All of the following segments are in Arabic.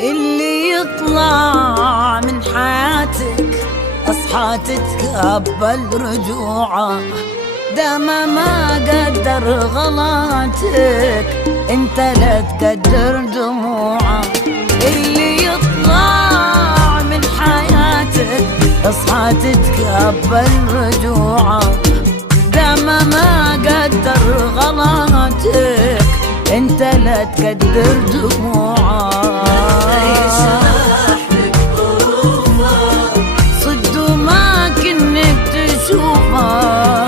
اللي يطلع من حياتك أصحى تتقبل رجوعه، دام ما قدر غلطك انت لا تقدر دموعه. اللي يطلع من حياتك اصحى تتقبل رجوعه، دام ما قدر غلطك انت لا تقدر دموعه. صد وما كنك تشوفه،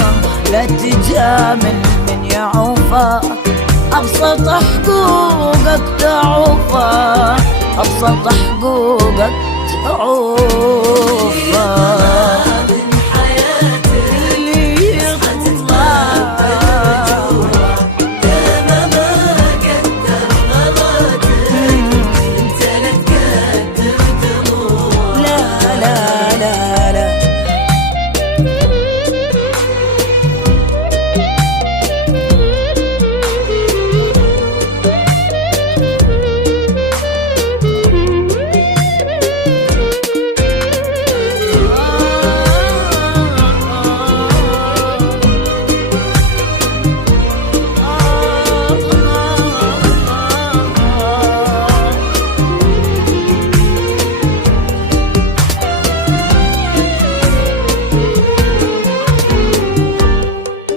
لا تجامل من يعوفه، أبسط حقوقك تعوفه، أبسط حقوقك تعوفه.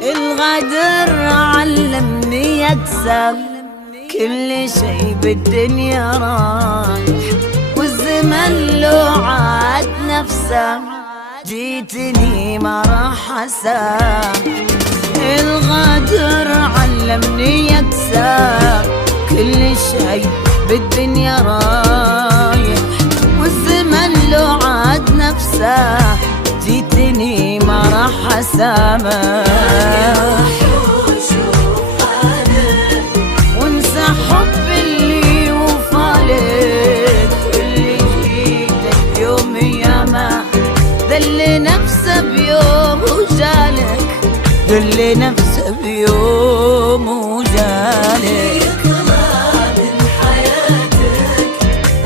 الغدر علمني اكسب كل شي بالدنيا رايح، والزمن لو عاد نفسه جيتني ما راح اسامح. الغدر علمني اكسب كل شي بالدنيا رايح، والزمن لو عاد نفسه جيتني ما راح اسامح. وانسى حب اللي وفالك، اللي جيتك يوم ياما ذل نفسه بيوم وجالك، ذل نفسه بيوم وجالك. من حياتك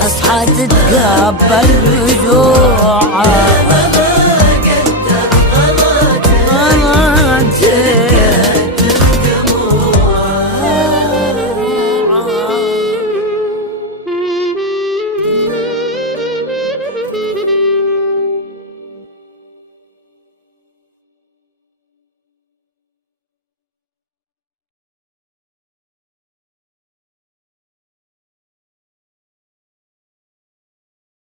اصحى تتقبل رجوعه،